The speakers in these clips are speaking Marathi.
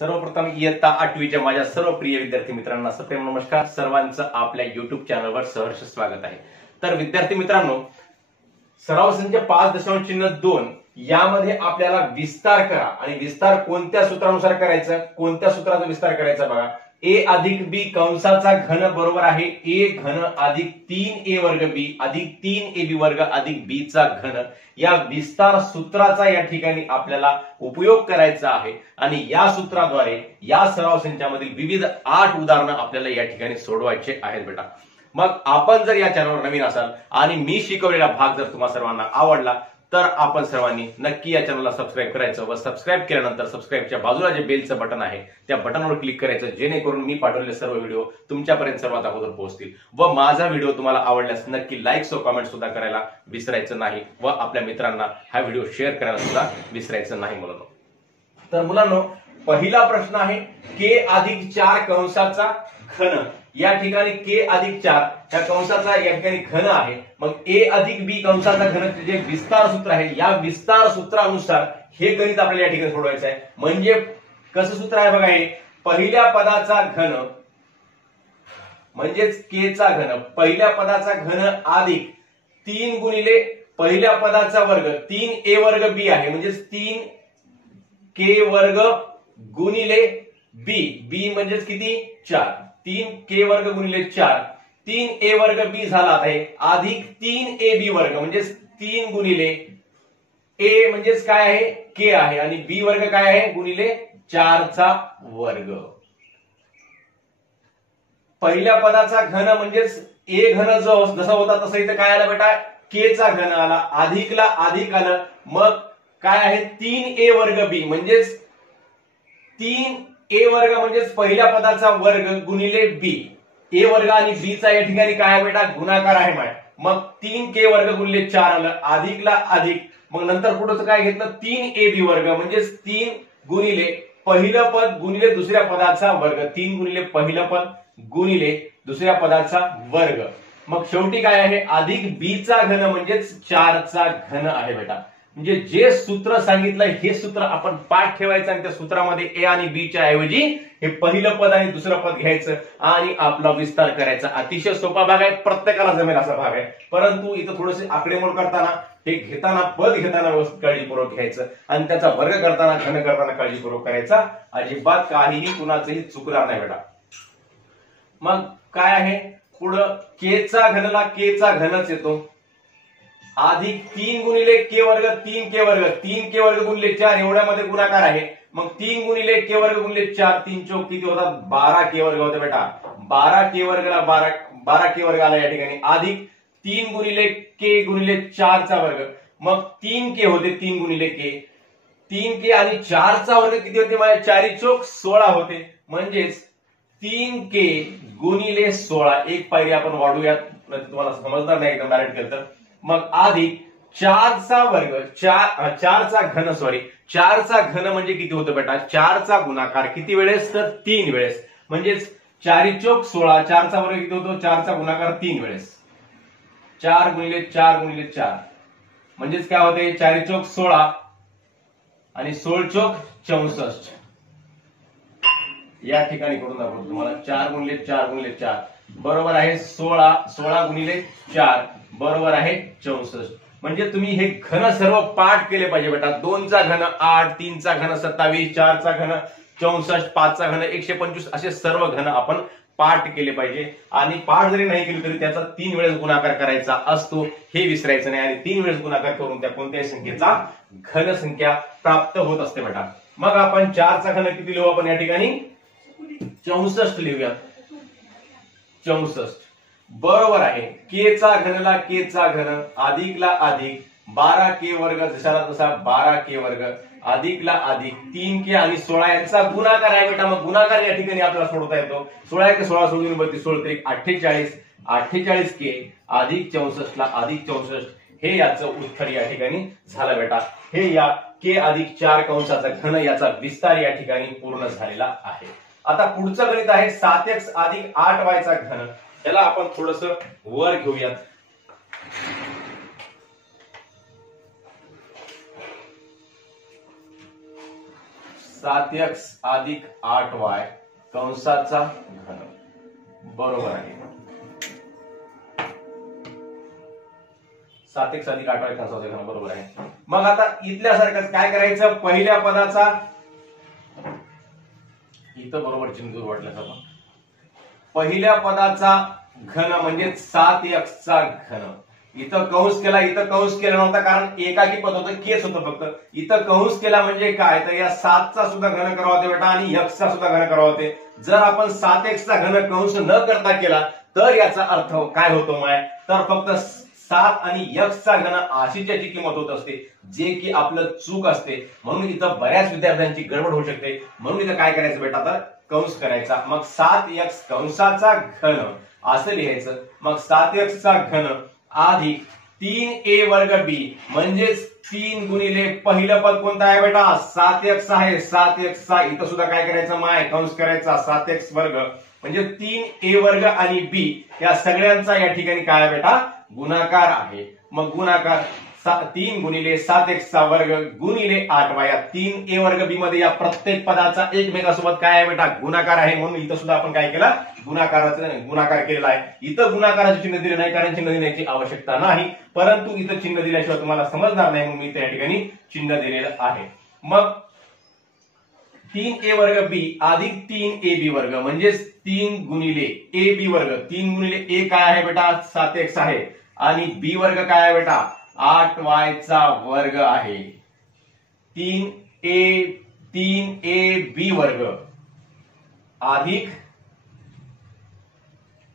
सर्वप्रथम इयत्ता 8वीच्या माझ्या सर्व प्रिय विद्यार्थी मित्रांना सप्रेम नमस्कार. सर्वांचं आपल्या युट्यूब चॅनलवर सहर्ष स्वागत आहे. तर विद्यार्थी मित्रांनो, सराव संच 5.2 यामध्ये आपल्याला विस्तार करा आणि विस्तार कोणत्या सूत्रानुसार करायचा, कोणत्या सूत्राचा विस्तार करायचा बघा. a अधिक b कंसाचा घन बरोबर आहे a घन अधिक 3a वर्ग b अधिक 3ab वर्ग अधिक b चा घन. या विस्तार सूत्राचा या ठिकाणी आपल्याला उपयोग करायचा आहे आणि या सूत्राद्वारे या सराव संचामधील विविध 8 उदाहरणं आपल्याला या ठिकाणी सोडवायचे आहेत बेटा. मग आपण जर या चॅनलवर नवीन असाल आणि मी शिकवलेला भाग जर तुम्हा सर्वांना आवडला तर आपण सर्वांनी नक्की या चॅनलला सबस्क्राईब करायचं व सबस्क्राईब केल्यानंतर सबस्क्राईबच्या बाजूला जे बेलचं बटन आहे त्या बटनवर क्लिक करायचं, जेणेकरून मी पाठवलेले सर्व व्हिडिओ तुमच्यापर्यंत सर्वात अगोदर पोहोचतील. व माझा व्हिडिओ तुम्हाला आवडल्यास नक्की लाईक व कमेंट सुद्धा करायला विसरायचं नाही व आपल्या मित्रांना हा व्हिडिओ शेअर करायला सुद्धा विसरायचं नाही मुलांनो. तर मुलांनो, पहिला प्रश्न आहे k अधिक 4 कंसाचा घन. या ठिकाणी k अधिक 4 या कंसाचा या ठिकाणी घन आहे. मग a अधिक b कंसाचा घन जे विस्तार सूत्र आहे, या विस्तार सूत्रानुसार हे गणित आपल्याला या ठिकाणी सोडवायचं आहे. म्हणजे कसं सूत्र आहे बघा, हे पहिल्या पदाचा घन म्हणजेच k चा घन, पहिल्या पदाचा घन अधिक 3 गुणिले पहिल्या पदाचा वर्ग 3a वर्ग b आहे, म्हणजेच 3k वर्ग गुणिले b, b म्हणजेच किती 4, 3k वर्ग गुणिले 4, 3a वर्ग b झाला आहे अधिक 3ab वर्ग म्हणजेच 3 गुणिले a म्हणजेच काय आहे k आहे आणि b वर्ग काय आहे गुणिले 4 चा वर्ग. पहिल्या पदाचा घन म्हणजेच a घन जो जसा होता तसं इथे काय आला बेटा, k चा घन आला, अधिकला अधिक आलं, मग काय आहे 3a वर्ग b म्हणजेच 3a वर्ग म्हणजेच पहिल्या पदाचा वर्ग गुणिले b. a वर्ग आणि b चा या ठिकाणी काय आहे बेटा गुणाकार आहे माय. मग 3k वर्ग गुणिले 4 आलं, अधिकला अधिक, मग नंतर पुढचं काय घेतलं 3ab वर्ग म्हणजेच 3 गुणिले पहिलं पद गुणिले दुसऱ्या पदाचा वर्ग, 3 गुणिले पहिलं पद गुणिले दुसऱ्या पदाचा वर्ग. मग शेवटी काय आहे अधिक b चा घन म्हणजेच 4 चा घन आहे बेटा. म्हणजे जे सूत्र सांगितलंय हे सूत्र आपण पाठ ठेवायचं आणि त्या सूत्रामध्ये a आणि b च्या ऐवजी हे पहिलं पद आणि दुसरं पद घ्यायचं आणि आपला विस्तार करायचा. अतिशय सोपा भाग आहे, प्रत्येकाला जमेल असा भाग आहे. परंतु इथं थोडेसे आकडेमोड करताना हे घेताना पद घेताना व्यवस्थित काळजीपूर्वक घ्यायचं आणि त्याचा वर्ग करताना घन करताना काळजीपूर्वक करायचा. अजिबात काहीही कुणाचंही चुकणार नाही बेटा. मग काय आहे पुढं k चा घनला k चा घनच येतो अधिक 3 गुणिले k वर्ग 3k वर्ग 3k वर्ग गुणिले 4 एवढ्यामध्ये गुणाकार आहे. मग 3 गुणिले k वर्ग गुणिले 4 3 चौक किती होतात 12k वर्ग होते बेटा. 12k वर्गला 12k वर्ग आला या ठिकाणी अधिक 3 गुणिले k गुणिले 4 चा वर्ग, मग 3k होते 3 गुणिले k, 3k आणि 4 चा वर्ग किती होते माझ्या 4 चौक 16 होते, म्हणजेच 3k गुणिले 16. एक पायरी आपण वाढूयात, तुम्हाला समजणार नाही एकदम डायरेक्ट केलं तर. मग अधिक 4 चा वर्ग 4 चा घन 4 चा घन म्हणजे किती होतं बेटा 4 चा गुणाकार किती वेळेस तर 3 वेळेस, म्हणजेच 4 चौक 16, 4 चा वर्ग किती होतो 4 चा गुणाकार 3 वेळेस, 4 गुणिले 4 गुणिले 4 म्हणजेच काय होते 4 चौक 16 आणि 16 चौक 64. या ठिकाणी करून दाखवतो तुम्हाला 4 गुणिले 4 गुणिले 4 बरोबर आहे 16, 16 गुणिले 4 बरोबर आहे 64. म्हणजे तुम्ही हे घन सर्व पाठ केले पाहिजे बेटा. 2 चा घन 8, 3 चा घन 27, 4 चा घन 64, 5 चा घन 125 असे सर्व घन आपण पाठ केले पाहिजे. आणि पाठ जरी नाही केली तरी त्याचा 3 वेळेस गुणाकार करायचा असतो हे विसरायचं नाही. आणि 3 वेळेस गुणाकार करून त्या कोणत्याही संख्येचा घन संख्या प्राप्त होत असते बेटा. मग आपण 4 चा घन किती लिहू आपण या ठिकाणी 64 लिहूयात. 64 बरोबर आहे k चा घनला k चा घन अधिकला अधिक 12k वर्ग जशाला तसा 12k वर्ग अधिकला अधिक 3k आणि 16 यांचा गुणाकार आहे बेटा. मग गुणाकार या ठिकाणी आपल्याला सोडवता येतो. 16 के 16 सोडून 32 16 48, 48k अधिक 64 ला अधिक 64 हे याचं उत्तर या ठिकाणी झालं बेटा. हे या k अधिक 4 कंसाचा घन याचा विस्तार या ठिकाणी पूर्ण झालेला आहे. आता पुढचं गणित आहे 7x अधिक 8y चा घन. याला आपण थोडस वर घेऊयात. 7 7x अधिक 8y कंसाचा घन बरोबर आहे 7x अधिक 8y कंसाचा घन बरोबर आहे। मग आता इथल्यासारखंच काय करायचं, पहिल्या पदाचा इथं बरोबर चिन्ह वाटलं आपण, पहिल्या पदाचा घन म्हणजे 7x चा घन, इथं कंस केला, इथं कंस केला नव्हता कारण एकाकी पद होतं, केस होतं फक्त, इथं कंस केला म्हणजे काय तर या 7 चा सुद्धा घन करावा होते बेटा आणि x चा सुद्धा घन करावा होते। जर आपण 7x चा घन कंस न करता केला तर याचा अर्थ काय होतो माय, तर फक्त 7 आणि x चा घन अशी ज्याची किंमत होत असते जे की आपलं चूक असते, म्हणून इथं बऱ्याच विद्यार्थ्यांची गडबड होऊ शकते। म्हणून इथं काय करायचं बेटा तर कंस करायचा, मग 7x कंसाचा घन असं लिहायचं, मग 7x चा घन अधिक 3a वर्ग b म्हणजेच 3 गुणिले पहिलं पद कोणतं आहे बेटा 7x आहे, 7x चा इथं सुद्धा काय करायचं माय कंस करायचा 7x वर्ग म्हणजे 3a वर्ग आणि b या सगळ्यांचा या ठिकाणी काय आहे बेटा गुणाकार आहे। मग गुणाकार 3 गुणिले 7x चा वर्ग गुणिले 8y या 3a वर्ग b मध्ये या प्रत्येक पदाचा एकमेकांसोबत काय आहे बेटा गुणाकार आहे, म्हणून इथं सुद्धा आपण काय केला गुणाकार केलेला आहे। इथं गुणाकाराचे चिन्ह दिले नाही कारण चिन्ह देण्याची आवश्यकता नाही, परंतु इथं चिन्ह दिल्याशिवाय तुम्हाला समजणार नाही म्हणून मी त्या ठिकाणी चिन्ह दिलेलं आहे। मग 3a वर्ग b अधिक 3ab वर्ग म्हणजे 3 गुणिले ab वर्ग, 3 गुणिले a काय आहे बेटा 7x आहे आणि b वर्ग काय आहे बेटा 8y चा वर्ग आहे, 3ab वर्ग अधिक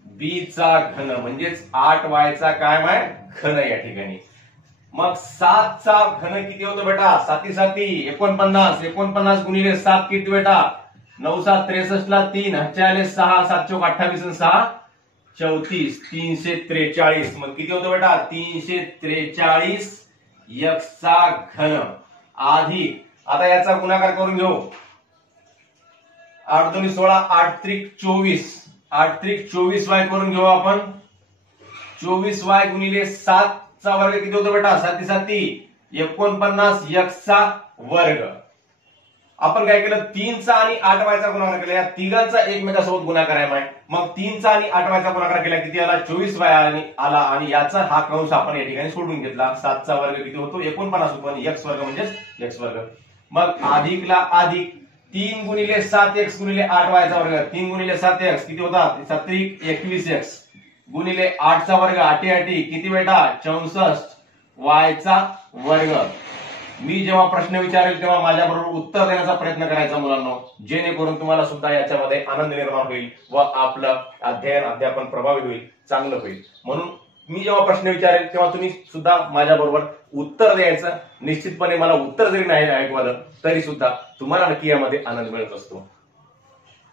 b चा घन म्हणजेच 8y चा काय माय घन या ठिकाणी। मग 7 चा घन किती होतो बेटा 7 49, 49 गुणिले 7 किती बेटा 9 7 63 ला 3 46 6 7 चौक 28 6 34 343, मग किती होतं बेटा 343 x चा घन अधिक, आता याचा गुणाकार करून घेऊ, 8 2 16 8 3 24, 8 3 24y करून घेऊ आपण, 24y गुणिले 7 चा वर्ग किती होतो बेटा 7 7 49 x चा वर्ग। आपण काय केलं 3 चा आणि 8y चा गुणाकार केला, या तिघांचा एकमेकांसोबत गुणाकार आहे, मग 3 चा आणि 8y चा गुणाकार केला किती आला 24y आला आणि याचा हा कंस आपण या ठिकाणी सोडून घेतला, 7 चा वर्ग किती होतो 49 होतो आणि x वर्ग म्हणजे x वर्ग। मग अधिकला अधिक 3 गुणिले 7x गुणिले 8y चा वर्ग, 3 गुणिले 7x किती होता 7 21x गुणिले 8 चा वर्ग 8 8 किती बेटा 64 y चा वर्ग। मी जेव्हा प्रश्न विचारेल तेव्हा माझ्याबरोबर उत्तर देण्याचा प्रयत्न करायचा मुलांनो, जेणेकरून तुम्हाला सुद्धा याच्यामध्ये आनंद निर्माण होईल व आपलं अध्यापन प्रभावी होईल, चांगलं होईल। म्हणून मी जेव्हा प्रश्न विचारेल तेव्हा तुम्ही सुद्धा माझ्याबरोबर उत्तर द्यायचं, निश्चितपणे मला उत्तर जरी नाही ऐकवलं तरी सुद्धा तुम्हाला नक्की यामध्ये आनंद मिळत असतो।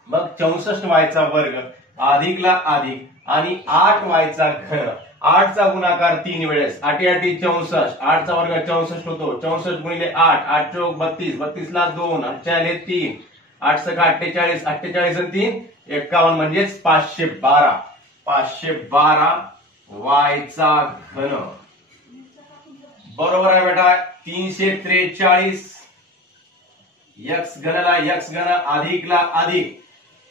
मग 64y चा वर्ग अधिकला अधिक आणि 8y चा घन, 8 चा गुणाकार 3 वेळेस 8 8 64, 8 चा वर्ग 64 होतो, 64 गुणिले 8 8 चौक 32, 32 ला 2 8 3 8 सका 48, 48 आणि 3 51 म्हणजेच 512, 512 y चा घन बरोबर आहे बेटा 343 x घनला x घन अधिकला अधिक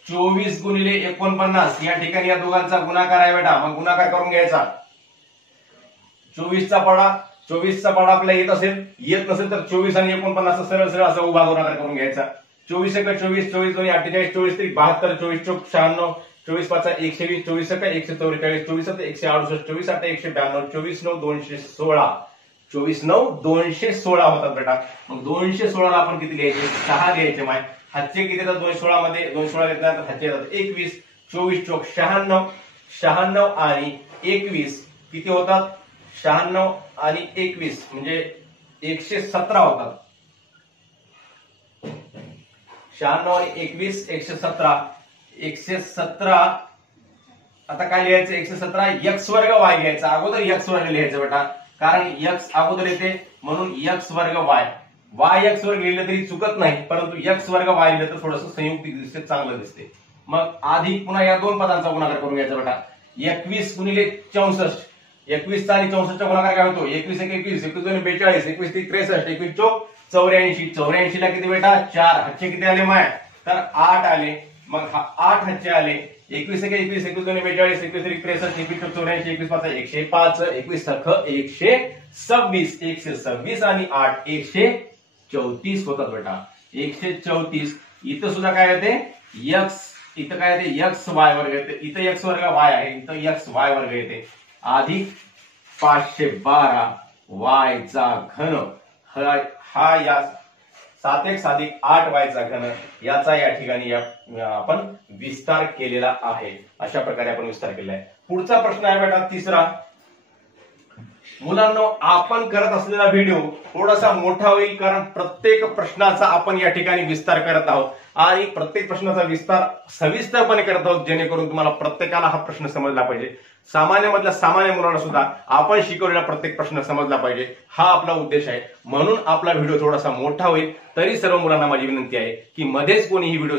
24 गुणिले 49 या ठिकाणी या दोघांचा गुणाकार आहे बेटा, मग गुणाकार करून घ्यायचा, 24 चा पाडा आपल्याला येत नसेल तर 24 आणि 49 सरळ सरळ असा उभा गुणाकार करून घ्यायचा, 24 1 24, 24 2 48, 24 3 72, 24 चौक 96, 24 5 120, 24 1 144, 24 7 168, 24 8 192, 24 9 216, 24 9 216 होतात बेटा। मग 216 ला आपण किती लिहायचे 6 लिहायचे माय, हातचे किती येतात 216 मध्ये 216 घेतल्यानंतर हातचे येतात 21, 24 चौक 96, 96 आणि 21 किती होतात 96 आणि 21 म्हणजे 117 होतात, 96 आणि 21 117, 117 आता काय लिहायचं 117 x वर्ग y लिहायचा, अगोदर x वर्ग लिहायचं बेटा कारण x अगोदर येते म्हणून x वर्ग y x वर्ग लिहिलं तरी चुकत नाही, परंतु x वर्ग y लिहिलं तर थोडंसं संयुक्तिक दिसते, चांगलं दिसते। मग अधिक पुन्हा या दोन पदांचा गुणाकार करून घ्यायचा बेटा, 21 गुणिले 64 21 आणि 64चा गुणाकार काय होतो 21 × 21 21 × 42 21 × 63 21 × 84 84 ला किती बेटा 4 हातचे किती आले माय तर 8 आले मग 8 हातचे आले 21 × 21 21 × 42 21 × 63 21 × 84 21 5 105 21 सख 126 126 आणि 8 134 होतात बेटा 134 इथं सुद्धा काय येते x इथं काय येते x y वर्ग येते इथं x वर्ग y आहे इथं x y वर्ग येते अधिक 512 y चा घन हा या 7x अधिक 8y चा घन याचा या ठिकाणी आपण विस्तार केलेला आहे अशा प्रकारे आपण विस्तार केला आहे। पुढचा प्रश्न आहे बेटा तिसरा मुलांनो आपण करत असलेला व्हिडिओ थोडासा मोठा होईल कारण प्रत्येक प्रश्नाचा आपण या ठिकाणी विस्तार करत आहोत आणि प्रत्येक प्रश्नाचा विस्तार सविस्तरपणे करत आहोत जेणेकरून तुम्हाला प्रत्येकाला हा प्रश्न समजला पाहिजे सामान्यमधल्या सामान्य मुलांना सुद्धा आपण शिकवलेला प्रत्येक प्रश्न समजला पाहिजे हा आपला उद्देश आहे म्हणून आपला व्हिडिओ थोडासा मोठा होईल तरी सर्व मुलांना माझी विनंती आहे की मध्येच कोणीही व्हिडिओ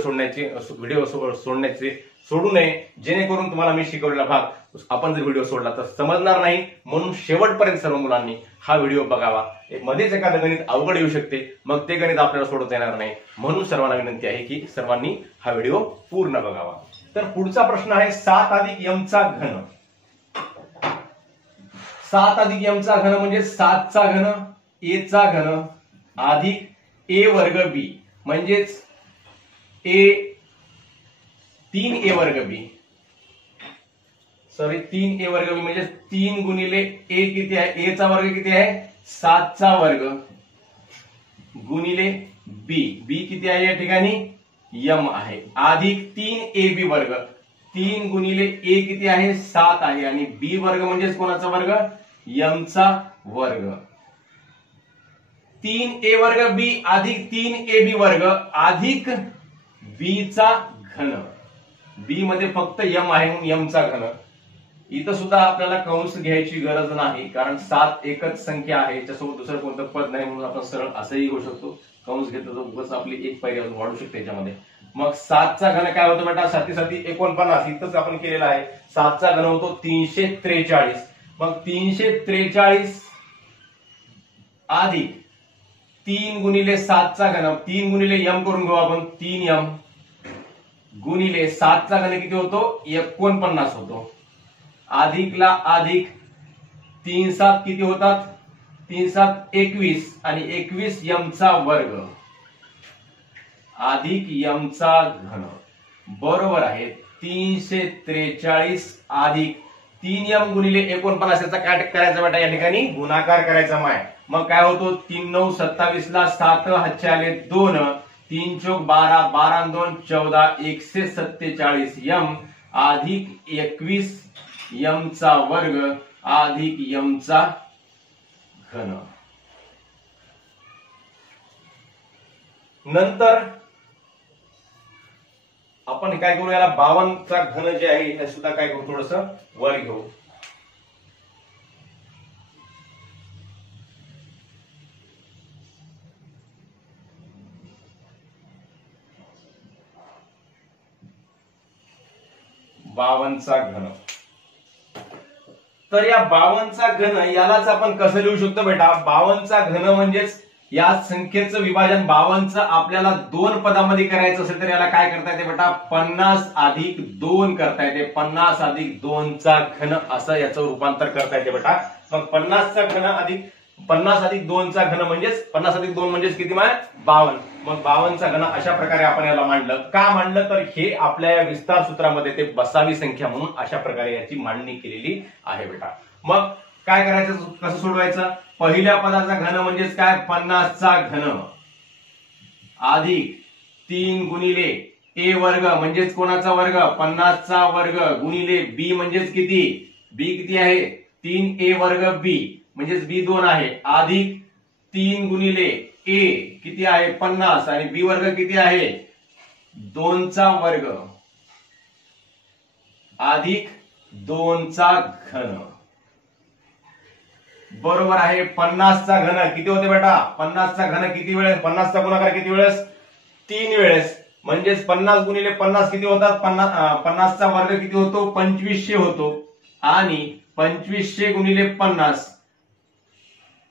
सोडण्याचे सोडू नये जेणेकरून तुम्हाला मी शिकवलेला भाग आपण जर व्हिडिओ सोडला तर समजणार नाही म्हणून शेवटपर्यंत सर्व मुलांनी हा व्हिडिओ बघावा मध्येच एखादं गणित अवघड येऊ शकते मग ते गणित आपल्याला सोडवता येणार नाही म्हणून सर्वांना विनंती आहे की सर्वांनी हा व्हिडिओ पूर्ण बघावा। तर पुढचा प्रश्न आहे 7 अधिक m चा घन 7 अधिक m चा घन म्हणजे 7 चा घन a चा घन अधिक a वर्ग b म्हणजेच 3a वर्ग b सॉरी 3a वर्ग b म्हणजे 3 गुणिले a किती आहे a चा वर्ग किती आहे 7 चा वर्ग गुणिले b b किती आहे या ठिकाणी m आहे अधिक 3ab वर्ग 3 गुणिले a किती आहे 7 आहे आणि b वर्ग म्हणजेच कोणाचा वर्ग m चा वर्ग 3a वर्ग b अधिक 3ab वर्ग अधिक b चा घन b मध्ये फक्त m आहे म्हणून m चा घन इथं सुद्धा आपल्याला कंस घ्यायची गरज नाही कारण 7 एकच संख्या आहे याच्यासोबत दुसरं कोणतं पद नाही म्हणून आपण सरळ असंही घेऊ शकतो कंस घेतलं तर उगाच आपली एक पायरी अजून वाढू शकते याच्यामध्ये मग 7 चा घन काय होतो बेटा 7 49 इथंच आपण केलेला आहे 7 चा घन होतो 343 मग 343 अधिक 3 गुणिले 7 चा घन 3 गुणिले m करून घेऊ आपण 3m गुणिले 7 चा घन किती होतो 49 होतो अधिकला अधिक 3 7 किती होतात 3 7 21 आणि 21 m चा वर्ग अधिक m चा घन बरोबर आहे 343 अधिक 3m गुणिले 49 याचा काय करायचा बेटा या ठिकाणी गुणाकार करायचा माय मग काय होतो 3 9 27 ला 7 हातचे आले 2 3 चौक 12 12 2 14 147 m अधिक 21 m चा वर्ग अधिक m चा घन नंतर आपण काय करू याला 52 चा घन जे आहे हे सुद्धा काय करू थोडस वर घेऊ बावनचा घन तर या 52 चा घन यालाच आपण कसं लिहू शकतो बेटा 52 चा घन म्हणजेच या संख्येचं विभाजन 52 चं आपल्याला 2 पदामध्ये करायचं असेल तर याला काय करता येते बेटा 50 अधिक 2 करता येते 50 अधिक 2 चा घन असं याचं रूपांतर करता येते बेटा मग 50 चा घन अधिक 50 अधिक 2 चा घन म्हणजेच 50 अधिक 2 म्हणजेच किती माय 52 मग 52 चा घन अशा प्रकारे आपण याला मांडलं का मांडलं तर हे आपल्या या विस्तार सूत्रामध्ये ते बसावी संख्या म्हणून अशा प्रकारे याची मांडणी केलेली आहे बेटा मग काय करायचं कसं सोडवायचं पहिल्या पदाचा घन म्हणजेच काय 50 चा घन अधिक 3 गुणिले a वर्ग म्हणजेच कोणाचा वर्ग 50 चा वर्ग गुणिले b म्हणजेच किती b किती आहे 3a वर्ग b म्हणजेच b 2 आहे अधिक 3 गुणिले a किती आहे 50 आणि b वर्ग किती आहे 2 चा वर्ग अधिक 2 चा घन बरोबर आहे 50 चा घन किती होते बेटा 50 चा घन किती वेळेस 50 चा गुणाकार किती वेळेस 3 वेळेस म्हणजेच 50 गुणिले 50 किती होतात 50 चा वर्ग किती होतो 2500 होतो आणि 2500 गुणिले 50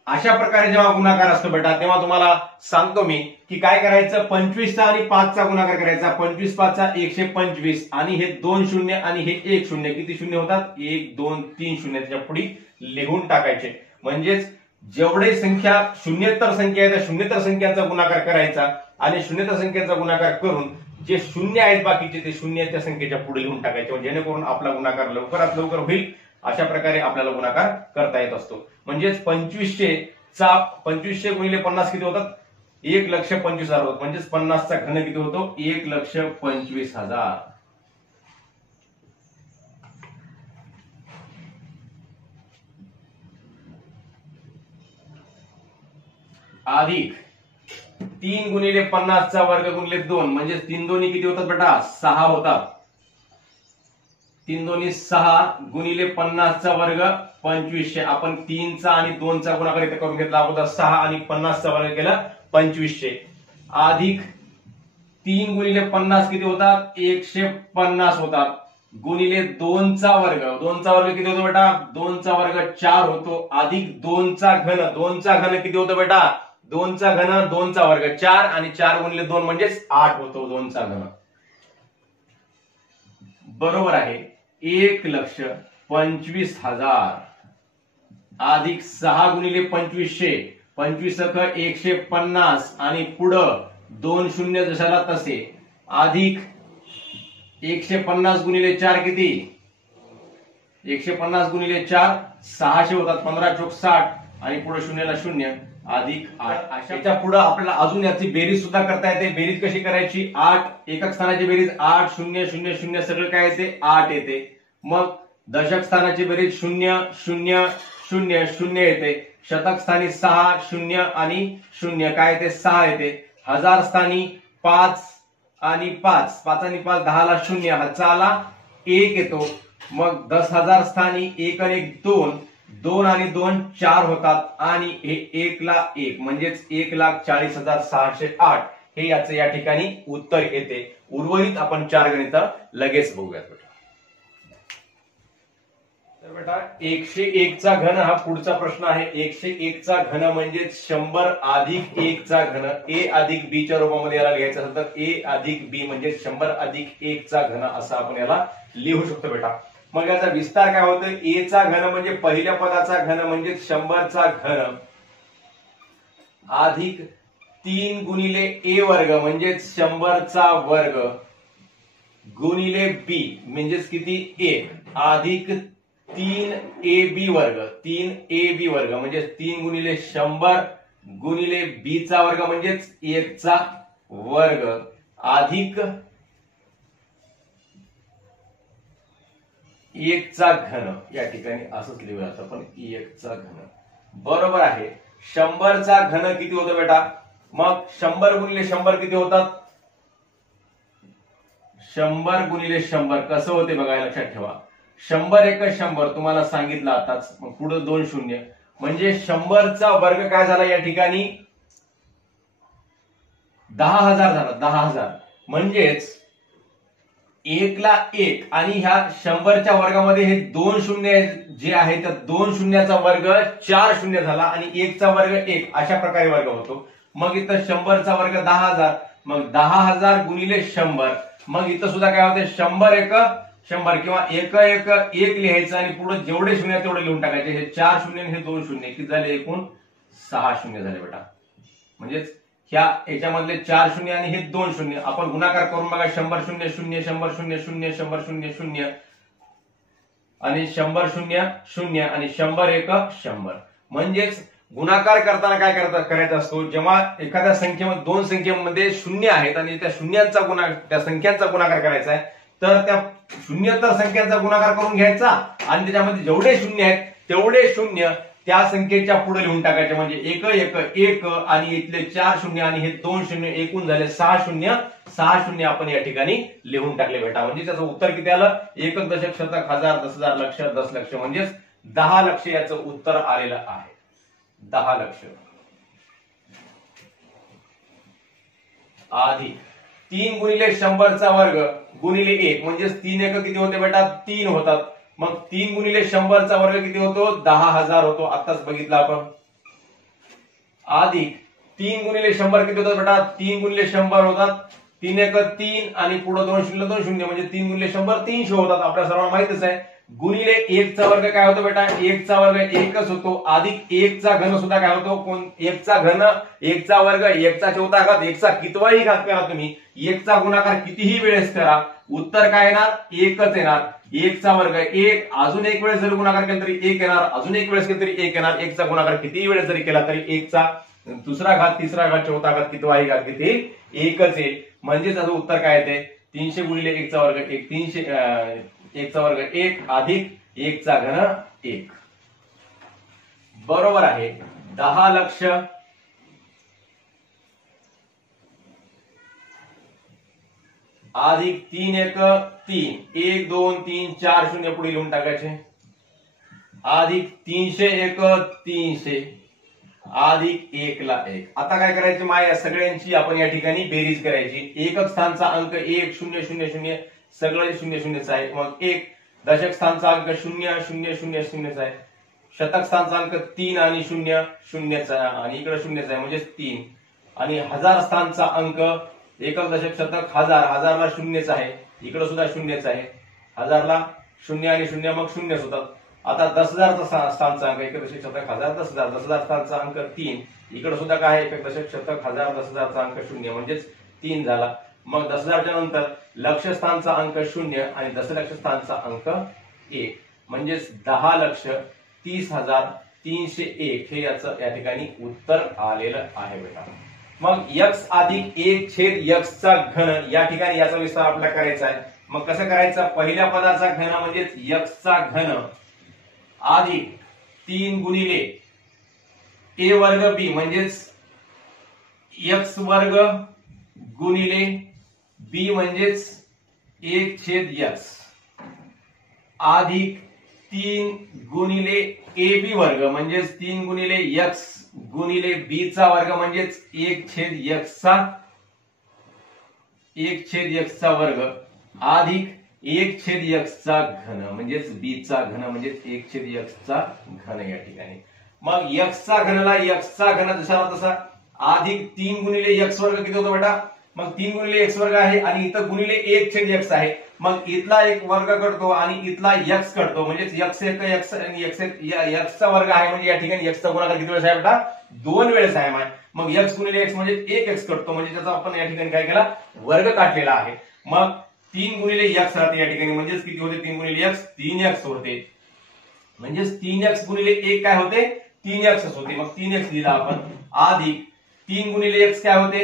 अशा प्रकारे जेव्हा गुणाकार असतो बेटा तेव्हा तुम्हाला सांगतो मी की काय करायचं 25चा आणि 5चा गुणाकार करायचा 25 5चा 125 आणि हे 2 शून्य आणि हे 1 शून्य किती शून्य होतात 1 2 3 शून्य त्याच्या पुढे लिहून टाकायचे म्हणजेच जेवढे संख्या शून्येतर संख्या आहे त्या शून्येतर संख्यांचा गुणाकार करायचा आणि शून्येतर संख्येचा गुणाकार करून जे शून्य आहेत बाकीचे ते शून्य त्या संख्येच्या पुढे लिहून टाकायचे जेणेकरून आपला गुणाकार लवकरात लवकर होईल अशा प्रकारे आपल्याला गुणाकार करता येत असतो म्हणजेच 2500 गुणिले 50 किती होतात 1,25,000 होतात म्हणजेच 50चा घन किती होतो 1,25,000 अधिक 3 गुणिले 50चा वर्ग गुणिले 2 म्हणजे 3 दोन्ही किती होतात बेटा 6 होतात 3 दोन्ही 6 गुणिले 50चा वर्ग 2500 आपण 3चा आणि 2चा गुणाकार इथे करून घेतला अगोदर 6 आणि 50चा वर्ग केला 2500 अधिक 3 गुणिले 50 किती होतात 150 होतात गुणिले 2चा वर्ग किती होतो बेटा 2चा वर्ग 4 होतो अधिक 2चा घन किती होतो बेटा 2चा घन 2चा वर्ग 4 आणि 4 गुणिले 2 म्हणजेच 8 होतो 2चा घन बरोबर आहे 1,25,000 अधिक 6 गुणिले 2500 25 150 आणि पुढं 2 शून्य जशाला तसे अधिक 150 गुणिले 4 किती 150 गुणिले 4 600 होतात 15 चोक 60 आणि पुढे शून्याला शून्य अधिक 8 अशाच्या पुढे आपल्याला अजून याची बेरीज सुद्धा करता येते बेरीज कशी करायची 8 एकक स्थानाची बेरीज 8 0 0 0 सगळं काय येते 8 येते मग दशक स्थानाची बेरीज 0 0 0 0 येते शतक स्थानी 6 0 आणि 0 काय येते 6 येते हजार स्थानी 5 आणि 5 5 आणि 5 10 ला 0 हजाला 1 येतो मग 10,000 स्थानी 1 आणि 1 2 2 आणि 2 4 होतात आणि हे 1 ला 1 म्हणजेच 1,40,608 हे याचे या ठिकाणी उत्तर येते उर्वरित आपण 4 गणित लगेच बघूयात बेटा तर बेटा 101 चा घन हा पुढचा प्रश्न आहे 101 चा घन म्हणजे 100 अधिक 1 चा घन a अधिक b च्या रूपामध्ये याला लिहायचं असेल तर a अधिक b म्हणजे 100 अधिक 1 चा घन असं आपण याला लिहू शकतो बेटा मग याचा विस्तार काय होतोय a चा घन म्हणजे पहिल्या पदाचा घन म्हणजे 100 चा घन अधिक 3 गुणिले a वर्ग म्हणजे 100 चा वर्ग गुणिले b म्हणजेच किती 1 अधिक 3ab वर्ग म्हणजे 3 गुणिले 100 गुणिले b चा वर्ग म्हणजेच 1 चा वर्ग अधिक 1 चा घन या ठिकाणी असंच लिहूया आपण 1 चा घन बरोबर आहे 100 चा घन किती होतं बेटा मग 100 गुणिले 100 किती होतात 100 गुणिले 100 कसं होते बघा लक्षात ठेवा 100 एक 100 तुम्हाला सांगितलं आताच मग पुढे 2 शून्य म्हणजे 100 चा वर्ग काय झाला या ठिकाणी 10,000 झाला 10,000 म्हणजेच 1 ला 1 आणि ह्या 100 च्या वर्गामध्ये हे 2 शून्य जे आहे त्या 2 शून्याचा वर्ग 4 शून्य झाला आणि 1 चा वर्ग 1 अशा प्रकारे वर्ग होतो मग इथं 100 चा वर्ग 10,000 मग 10,000 गुणिले 100 मग इथं सुद्धा काय होते 100 एक 100 किंवा 1 1 1 लिहायचं आणि पुढे जेवढे शून्य तेवढे लिहून टाकायचे हे 4 शून्य हे 2 शून्य किती झाले एकूण 6 शून्य झाले बेटा म्हणजेच ह्या याच्यामधले 4 शून्य आणि हे 2 शून्य आपण गुणाकार करून बघा 100 शून्य शून्य 100 शून्य शून्य 100 शून्य शून्य आणि 100 शून्य शून्य आणि 100 एक 100 म्हणजेच गुणाकार करताना काय करायचं असतो जेव्हा एखाद्या संख्येमध्ये 2 संख्येमध्ये शून्य आहेत आणि त्या शून्यांचा त्या संख्यांचा गुणाकार करायचा आहे तर त्या शून्येतर संख्यांचा गुणाकार करून घ्यायचा आणि त्याच्यामध्ये जेवढे शून्य आहेत तेवढे शून्य त्या संख्येच्या पुढे लिहून टाकायचे म्हणजे 1 1 1 आणि इथले 4 शून्य आणि हे 2 शून्य एकूण झाले 6 शून्य आपण या ठिकाणी लिहून टाकले बेटा म्हणजे त्याचं उत्तर किती आलं एकक दशक शतक हजार 10,000 लक्ष 10 लक्ष म्हणजेच 10 लक्ष याचं उत्तर आलेलं आहे 10 लक्ष अधिक 3 गुणिले 100 चा वर्ग गुणिले 1 म्हणजेच 3 एक किती होते बेटा 3 होतात मग 3 गुणिले 100चा वर्ग किती होतो? 10,000 होतो, आताच बघितलं आपण. अधिक 3 गुणिले 100 किती होतात बेटा? 3 गुणिले 100 होतात, 3 एक 3 आणि पुढे 2 शून्य 2 शून्य म्हणजे 3 गुणिले 100 300 होतात, आपल्या सर्वांना माहितच आहे. गुणिले 1 चा वर्ग काय होतो बेटा? 1 चा वर्ग 1च होतो, अधिक 1 चा घन सुद्धा काय होतो? 1 चा घन, 1 चा वर्ग, 1 चा चौथा घात, 1 चा कितवाही घात करा तुम्ही, 1 चा गुणाकार कितीही वेळेस करा, उत्तर काय येणार? 1च येणार. 1 चा वर्ग 1, अजून एक वेळेस जरी गुणाकार केला तरी 1 येणार, अजून एक वेळेस केला तरी 1 येणार. 1 चा गुणाकार कितीही वेळेस जरी केला तरी 1 चा दुसरा घात, तिसरा घात, चौथा घात, कितवाही घात किती? 1च येईल. म्हणजेच याचं उत्तर काय येते? 300 गुणिले 1 चा वर्ग 1, 300 1 चा वर्ग 1 अधिक 1 चा घन 1. बरोबर आहे. 10 लक्ष अधिक 3 एक 3, 1 2 3 4 शून्य पुढे लिहून टाकायचे, अधिक 300 एक 300 अधिक 1 ला 1. आता काय करायचे? या सगळ्यांची आपण या ठिकाणी बेरीज करायची. एकक स्थानचा अंक 1 0 0 0 सगळे 0 0 आहे, मग 1. दशक स्थानचा अंक 0 0 0 0 आहे, शतक स्थानचा अंक 3 आणि 0 0 आणि इकडे 0 आहे म्हणजे 3. आणि हजार स्थानचा अंक एकक दशक शतक हजार, हजारला 0 आहे, इकडे सुद्धा 0 आहे, हजारला 0 आणि 0 मग 0 होतात. आता 10,000चा स्थानचा अंक एकक दशक शतक हजार 10,000, 10,000 स्थानचा अंक 3, इकडे सुद्धा काय आहे? एकक दशक शतक हजार 10,000चा अंक 0 म्हणजेच 3 झाला. मग 10,000च्या नंतर लक्ष स्थानचा अंक 0 आणि दशलक्ष स्थानचा अंक 1 म्हणजेच 10 लक्ष 30,301 हे याचं या ठिकाणी उत्तर आलेलं आहे बेटा. मग x अधिक 1 छेद x चा घन, या ठिकाणी याचा विस्तार आपल्याला करायचा आहे. मग कसं करायचं? पहिल्या पदाचा घन म्हणजेच x चा घन अधिक 3 गुणिले a वर्ग b म्हणजेच x वर्ग गुणिले b म्हणजेच 1 छेद x अधिक 3 गुणिले ab वर्ग म्हणजेच 3 गुणिले x गुणिले b चा वर्ग म्हणजेच 1 छेद x चा वर्ग अधिक 1 छेद x चा घन म्हणजेच b चा घन म्हणजेच 1 छेद x चा घन या ठिकाणी. मग x चा घनला x चा घन जसा तसा अधिक 3 गुणिले x वर्ग किती होतो बेटा? मग 3 गुणिले x वर्ग आहे आणि इथं गुणिले 1 छेद x आहे, मग इथला एक वर्ग कटतो आणि इथला x कटतो म्हणजेच x एक x आणि x चा वर्ग आहे म्हणजे या ठिकाणी x चा गुणाकार किती वेळेस आहे बेटा? 2 वेळेस आहे. मग x गुणिले x म्हणजे 1x कटतो म्हणजे त्याचा आपण या ठिकाणी काय केला? वर्ग काढलेला आहे. मग 3 गुणिले x राहते या ठिकाणी म्हणजेच किती होते? 3 गुणिले x 3x होते म्हणजेच 3x गुणिले 1 काय होते? 3x होते. मग 3x लिहिला आपण अधिक 3 गुणिले x काय होते?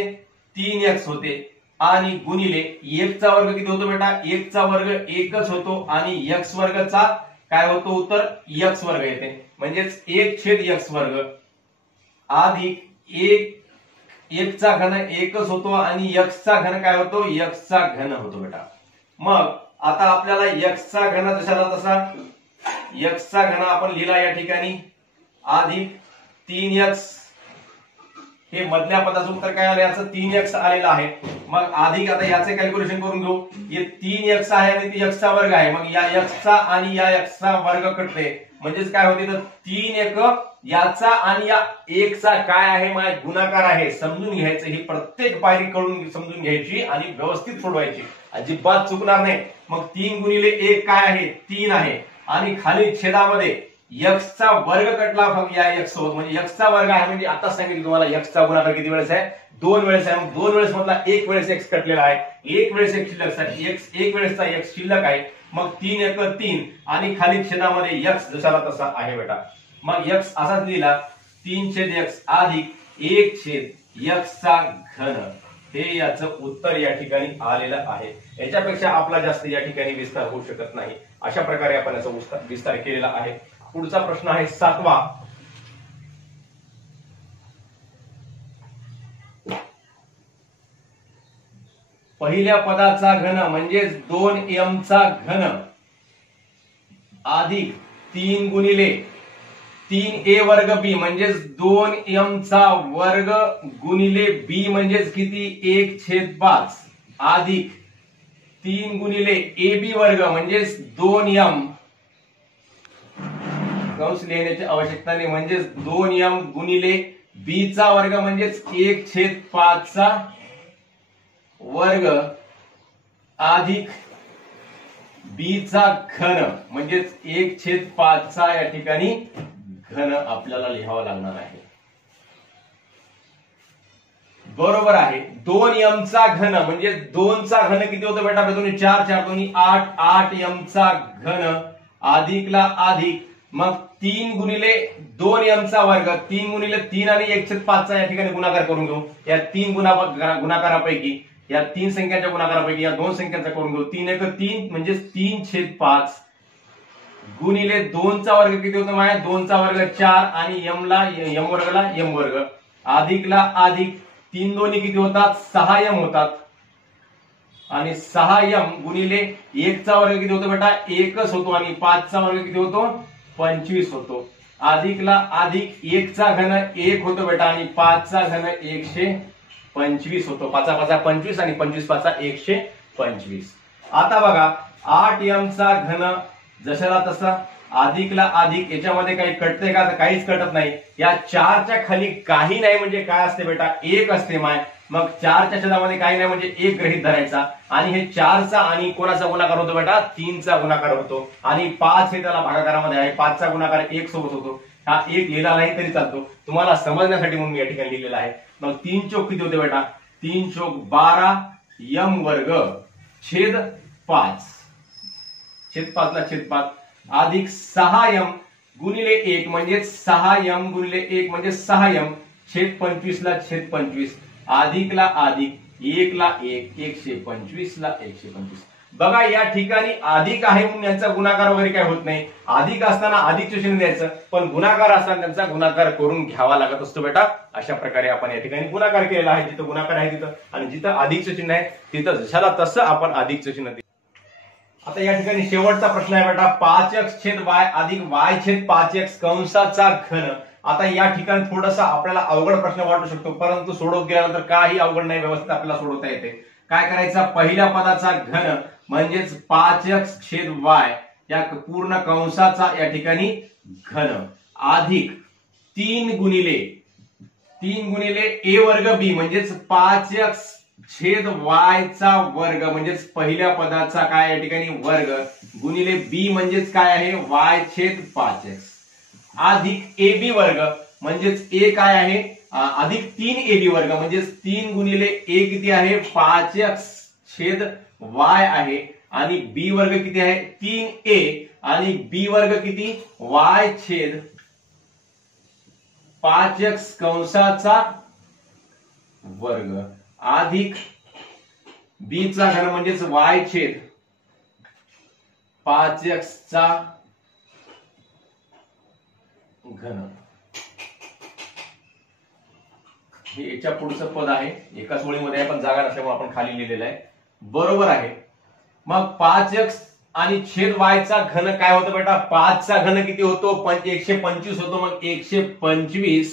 3x होते आणि गुणिले 1 चा वर्ग किती होतो बेटा? 1 चा वर्ग 1च होतो आणि x वर्गचा काय होतो उत्तर? x वर्ग येते म्हणजेच 1 छेद x वर्ग अधिक 1 चा घन 1च होतो आणि x चा घन काय होतो? x चा घन होतो बेटा. मग आता आपल्याला x चा घन जशाला तसा x चा घन आपण लिहिला या ठिकाणी अधिक 3x हे मधल्या पदाचं उत्तर काय आलं? याचं 3x आलेलं आहे. मग अधिक आता याचे कॅल्क्युलेशन करून घेऊ. हे 3x आहे आणि ते x चा वर्ग आहे, मग या x चा आणि या x चा वर्ग कटते म्हणजेच काय होते? तर 3 एक याचा आणि या 1 चा काय आहे? गुणाकार आहे. समजून घ्यायचं, ही प्रत्येक पायरी कळून समजून घ्यायची आणि व्यवस्थित सोडवायची, अजिबात चुकणार नाही. मग 3 गुणिले 1 काय आहे? 3 आहे आणि खाली छेदामध्ये x चा वर्ग कटला मग या x सोबत म्हणजे x चा वर्ग आहे म्हणजे आता सांगितलं तुम्हाला x चा गुणाकार किती वेळेस आहे? 2 वेळेस आहे. मग 2 वेळेस मधला 1 वेळेस x कटलेला आहे, 1 वेळेस x शिल्लक आहे, एक वेळेसचा x शिल्लक आहे. मग 3 एक 3 आणि खाली छेदामध्ये x जशाला तसा आहे बेटा. मग x असाच लिहिला 3 छेद x अधिक 1 छेद x चा घन, हे याचं उत्तर या ठिकाणी आलेलं आहे. याच्यापेक्षा आपला जास्त या ठिकाणी विस्तार होऊ शकत नाही. अशा प्रकारे आपण याचा विस्तार केलेला आहे. पुढचा प्रश्न आहे 7वा. पहिल्या पदाचा घन म्हणजेच 2m चा घन अधिक 3 गुणिले 3a वर्ग b म्हणजेच 2m चा वर्ग गुणिले b म्हणजेच किती? 1/5 अधिक 3 गुणिले ab वर्ग म्हणजेच 2m कंस लिहिण्याची आवश्यकता नाही, म्हणजेच 2m गुणिले b चा वर्ग म्हणजेच 1/5 चा वर्ग अधिक b चा घन म्हणजेच 1/5 चा या ठिकाणी घन आपल्याला लिहावं लागणार आहे. बरोबर आहे. 2m चा घन म्हणजे 2 चा घन किती होतं बेटा? 4 4 2 8 8m चा घन अधिकला अधिक मग 3 गुणिले 2m चा वर्ग 3 गुणिले 3 आणि 1/5 चा या ठिकाणी गुणाकार करून घेऊ. या 3 गुणाकारापैकी या 3 संख्यांच्या गुणाकारापैकी या 2 संख्यांचा करून घेऊ. 3 1 3 म्हणजे 3/5 गुणिले 2 चा वर्ग किती होतो माझ्या? 2 चा वर्ग 4 आणि m वर्गला m वर्ग अधिकला अधिक 3 दोन्ही किती होतात? 6m होतात आणि 6m गुणिले 1 चा वर्ग किती होतो बेटा? 1च होतो आणि 5 चा वर्ग किती होतो? 25 होतो. अधिकला अधिक 1 चा घन 1 होतो बेटा आणि 5 चा घन 125 होतो. 5 5 25 आणि 25 5 125. आता बघा 8m चा घन जशाला तसा अधिकला अधिक याच्यामध्ये काही कटते का? तर काहीच कटत नाही. या 4 च्या खाली काही नाही म्हणजे काय असते बेटा? 1 असते माय. मग 4 च्या छेदामध्ये काही नाही म्हणजे 1 गृहीत धरायचा आणि हे 4 चा आणि कोणाचा गुणाकार होतो बेटा? 3 चा गुणाकार होतो आणि 5 हे त्याला भागाकारामध्ये आहे. 5 चा गुणाकार 1 सोबत होतो. हा 1 लिहिला नाही तरी चालतो, तुम्हाला समजण्यासाठी म्हणून मी या ठिकाणी लिहिलेला आहे. मग 3 चौक किती होते बेटा? 3 चौक 12m वर्ग छेद 5 छेद 5 ला छेद 5 अधिक 6m गुणिले 1 म्हणजे 6m गुणिले 1 म्हणजे 6m छेद 25 ला छेद 25 अधिकला अधिक 1 ला 1 125 ला 125. बघा या ठिकाणी अधिक आहे म्हणून यांचा गुणाकार वगैरे काय होत नाही. अधिक असताना अधिकचे चिन्ह द्यायचं, पण गुणाकार असताना त्यांचा गुणाकार करून घ्यावा लागत असतो बेटा. अशा प्रकारे आपण या ठिकाणी गुणाकार केलेला आहे. जिथं गुणाकार आहे तिथं आणि जिथं अधिकचं चिन्ह आहे तिथं जशाला तसं आपण अधिकचं चिन्ह. आता या ठिकाणी शेवटचा प्रश्न आहे बेटा 5x छेद y अधिक y छेद 5x कंसाचा घन. आता या ठिकाणी थोडासा आपल्याला अवघड प्रश्न वाटू शकतो, परंतु सोडवत गेल्यानंतर काही अवघड नाही, व्यवस्थित आपल्याला सोडवता येते. काय करायचं? पहिल्या पदाचा घन म्हणजेच 5x छेद y या पूर्ण कंसाचा या ठिकाणी घन अधिक 3 गुणिले a वर्ग b म्हणजेच 5x छेद y चा वर्ग म्हणजेच पहिल्या पदाचा काय या ठिकाणी वर्ग गुणिले b म्हणजेच काय आहे? y छेद 5x अधिक ab वर्ग म्हणजेच a काय आहे? अधिक 3ab वर्ग म्हणजेच 3 गुणिले a किती आहे? 5x छेद y आहे आणि b वर्ग किती आहे? 3a आणि b वर्ग किती? y छेद 5x कंसाचा वर्ग अधिक b चा घन म्हणजेच y छेद 5x चा घन. हे याच्या पुढचं पद आहे, एकाच ओळीमध्ये आहे पण जागा नसल्यामुळे आपण खाली लिहिलेलं आहे. बरोबर आहे. मग 5x आणि छेद y चा घन काय होतं बेटा? 5 चा घन किती होतो? 125 होतो. मग 125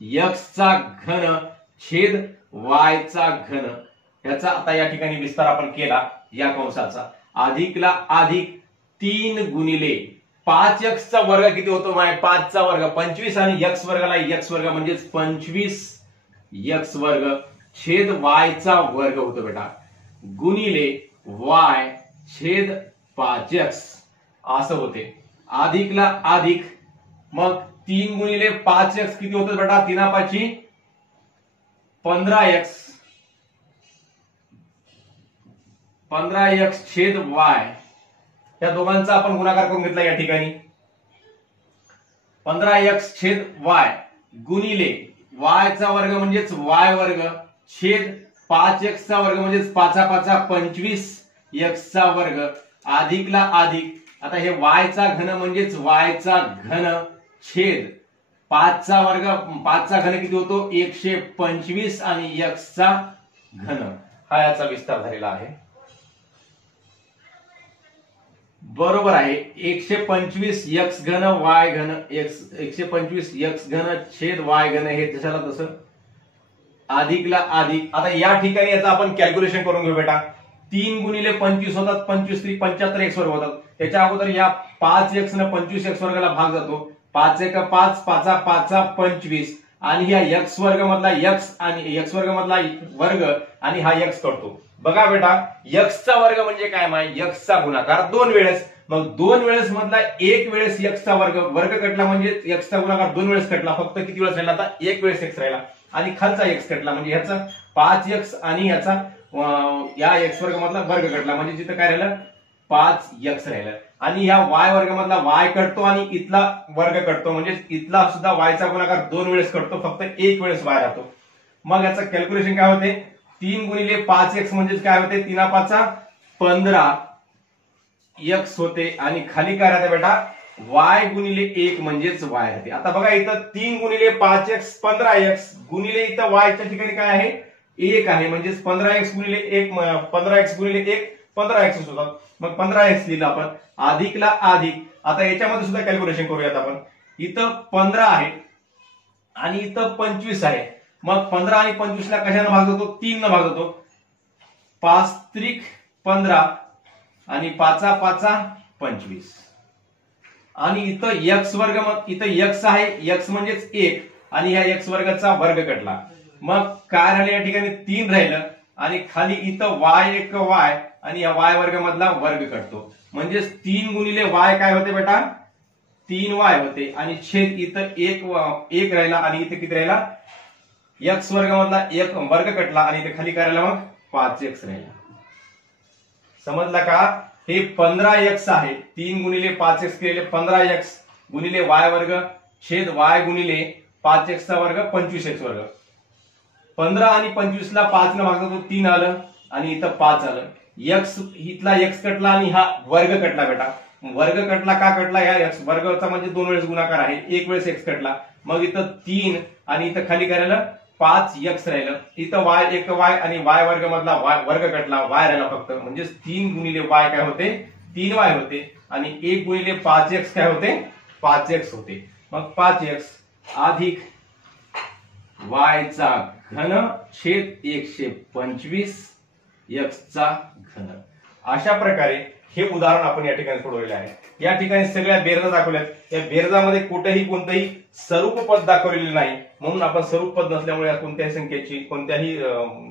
x चा घन छेद y चा घन याचा आता या ठिकाणी विस्तार आपण केला या कंसाचा. अधिकला अधिक 3 गुणिले 5x चा वर्ग किती होतो? 5 चा वर्ग 25 आणि x वर्गाला x वर्ग म्हणजेच 25x वर्ग छेद y चा वर्ग होतो बेटा गुणिले y छेद 5x असं होते. अधिकला अधिक मग 3 गुणिले 5x किती होतं बेटा? 3 5 15x छेद y या दोघांचा आपण गुणाकार करून घेतला या ठिकाणी. 15x छेद y गुणिले y चा वर्ग म्हणजेच y वर्ग छेद 5x चा वर्ग म्हणजेच 5 5 25x चा वर्ग अधिकला अधिक आता हे y चा घन म्हणजेच y चा घन छेद 5 चा वर्ग 5 चा घन किती होतो? 125 आणि x चा घन हा याचा विस्तार झालेला आहे. बरोबर आहे. 125x घन y घन 125x घन छेद y घन हे तशाला तसं अधिकला अधिक. आता या ठिकाणी याचा आपण कॅल्क्युलेशन करून घेऊ बेटा. 3 गुणिले 25 होतात 25 3 75x वर्ग होतात. त्याच्या अगोदर या 5x न 25x वर्गाला भाग जातो 5 एक 5, 5 5 25 आणि ह्या एक्स वर्ग मधला एक्स आणि एक्स वर्ग मधला वर्ग आणि हा एक्स करतो. बघा बेटा, एक्सचा वर्ग म्हणजे काय माहिती, एक्सचा गुणाकार 2 वेळेस. मग 2 वेळेस मधला एक वेळेस एक्सचा वर्ग कटला म्हणजे एक्सचा गुणाकार 2 वेळेस कटला. फक्त किती वेळेस राहिला आता, एक वेळेस एक्स राहिला. आणि खालचा एक्स कटला म्हणजे ह्याचा 5x आणि ह्याचा या एक्स वर्ग मधला वर्ग कटला म्हणजे जिथं काय राहिलं 5x राहिलं. आणि ह्या y वर्ग मधला y कटतो आणि इथला वर्ग कटतो म्हणजे इथला सुद्धा y चा गुणाकार 2 वेळेस कटतो, फक्त एक वेळेस y राहतो. मग याचं कॅल्क्युलेशन काय होते, 3 गुणिले 5x म्हणजे काय होते, 3 5 15x होते. आणि खाली काय राहते बेटा, y गुणिले 1 म्हणजेच y राहते. आता बघा इथं 3 गुणिले 5x 15x गुणिले इथं y च्या ठिकाणी काय आहे 1 आहे म्हणजे 15x गुणिले 1 15x गुणिले 1 15x होतात. मग 15x लिहिलं आपण, अधिकला अधिक. आता याच्यामध्ये सुद्धा कॅल्क्युलेशन करूयात आपण. इथं 15 आहे आणि इथं 25 आहे. मग 15 आणि 25 ला कशाने भाग होतो, 3 ने भाग होतो. 5 त्रिक 15 आणि 5 5 25. आणि इथं एक्स वर्ग, मग इथं एक्स आहे, एक्स म्हणजेच 1 आणि ह्या एक्स वर्गाचा वर्ग कटला. मग काय राहिलं या ठिकाणी 3 राहिलं आणि खाली इथं y एक y आणि या y वर्ग मधला वर्ग कटतो म्हणजे 3 गुणिले y काय होते बेटा 3y होते. आणि छेद इथं एक राहिला आणि इथे किती राहिला, एक्स वर्ग मधला एक वर्ग कटला आणि इथे खाली काय राहिला मग 5x राहिला. समजला का, हे 15x आहे. 3 गुणिले 5x केलेले 15x गुणिले y वर्ग छेद y गुणिले 5x चा वर्ग 25x वर्ग. 15 आणि 25 ला 5 ने भाग होतो 3 आलं आणि इथं 5 आलं. x इथला x कटला आणि हा वर्ग कटला बेटा. वर्ग कटला का कटला, या x वर्गाचा म्हणजे 2 वेळेस गुणाकार आहे, एक वेळेस x कटला. मग इथं 3 आणि इथं खाली काय राहिलं 5x राहिलं. इथं y एक y आणि y वर्ग मधला वर्ग कटला, y राहिला फक्त. म्हणजे 3 गुणिले y काय होते 3y होते आणि 1 गुणिले 5x काय होते 5x होते. मग 5x अधिक y चा घन छेद 125 x चा घन. अशा प्रकारे हे उदाहरण आपण या ठिकाणी सोडवलेले आहे. या ठिकाणी सगळ्या बेरजा दाखवल्यात. या बेरजामध्ये कुठेही कोणतेही स्वरूप पद दाखवलेले नाही, म्हणून आपण स्वरूप पद नसल्यामुळे कोणत्याही संख्येची कोणत्याही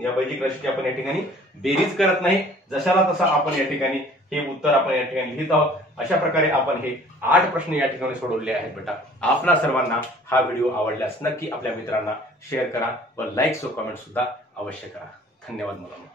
या बैजिक राशीची आपण या ठिकाणी बेरीज करत नाही. जशाला तसा आपण या ठिकाणी हे उत्तर आपण या ठिकाणी लिहित आहोत. अशा प्रकारे आपण हे 8 प्रश्न या ठिकाणी सोडवले आहेत बेटा. आपल्या सर्वांना हा व्हिडिओ आवडल्यास नक्की आपल्या मित्रांना शेअर करा व लाईक व कमेंट सुद्धा अवश्य करा. धन्यवाद मुलांनो.